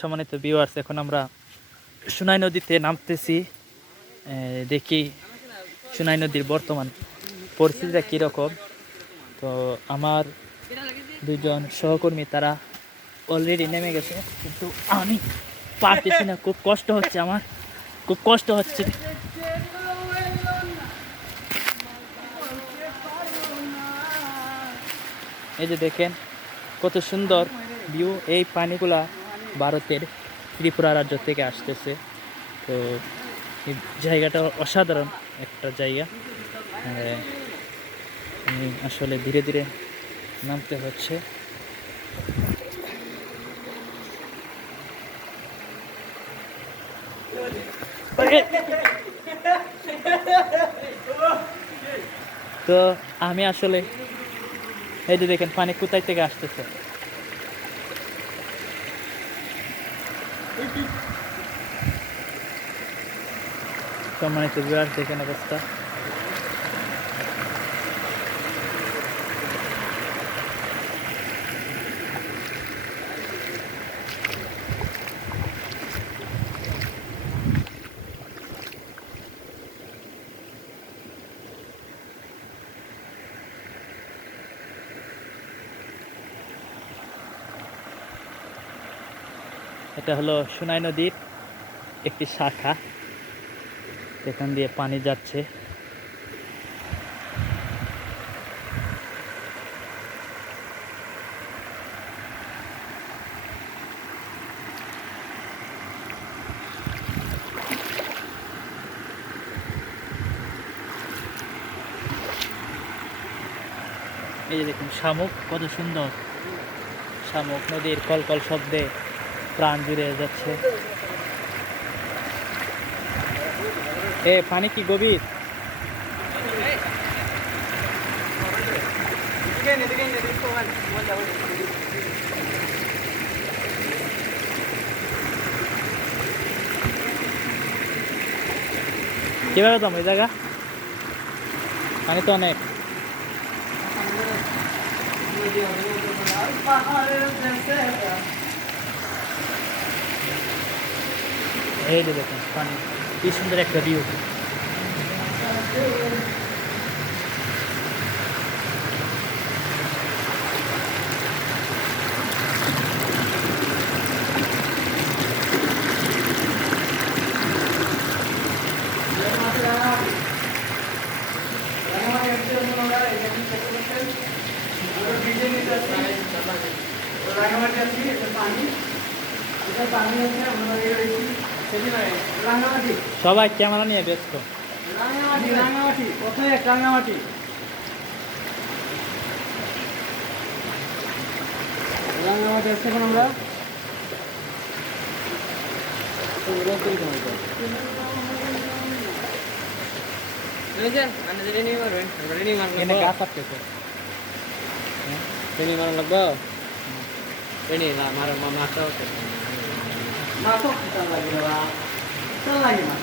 সম্মানিত ভিউয়ার্স, এখন আমরা সুনাই নদীতে নামতেছি। দেখি সুনাই নদীর বর্তমান পরিস্থিতিটা কীরকম। তো আমার দুজন সহকর্মী তারা অলরেডি নেমে গেছে, কিন্তু আমি পারতেছি না, খুব কষ্ট হচ্ছে, আমার খুব কষ্ট হচ্ছে। এই যে দেখেন কত সুন্দর ভিউ, এই পানিগুলা ভারতের ত্রিপুরা রাজ্য থেকে আসতেছে। তো এই জায়গাটা অসাধারণ একটা জায়গা। আমি আসলে ধীরে ধীরে নামতে হচ্ছে। তো আমি আসলে এই যে দেখেন পানি কোথায় থেকে আসতেছে। সম্মানিত ভিউয়ার্স, দেখেন অবস্থা। এটা হলো সুনাই নদীর একটি শাখা, এখান দিয়ে পানি যাচ্ছে। এই যে দেখুন শামুক, কত সুন্দর শামুক নদীর কলকল শব্দে প্রাণ জুড়ে যাচ্ছে। এ পানি কি গভীর? কিভাবে দাম ওই জায়গা? পানি তো অনেক। এই যে দেখুন পানি, কি সুন্দর একটা ভিউ। সবাই ক্যামেরা নিয়ে ব্যস্ত। রাঙামাটি কোথায়? রাঙামাটি রাঙামাটি আসছে এখন আমরা গাছ আসতেছে। লাগবে মাছ লাগে মাছ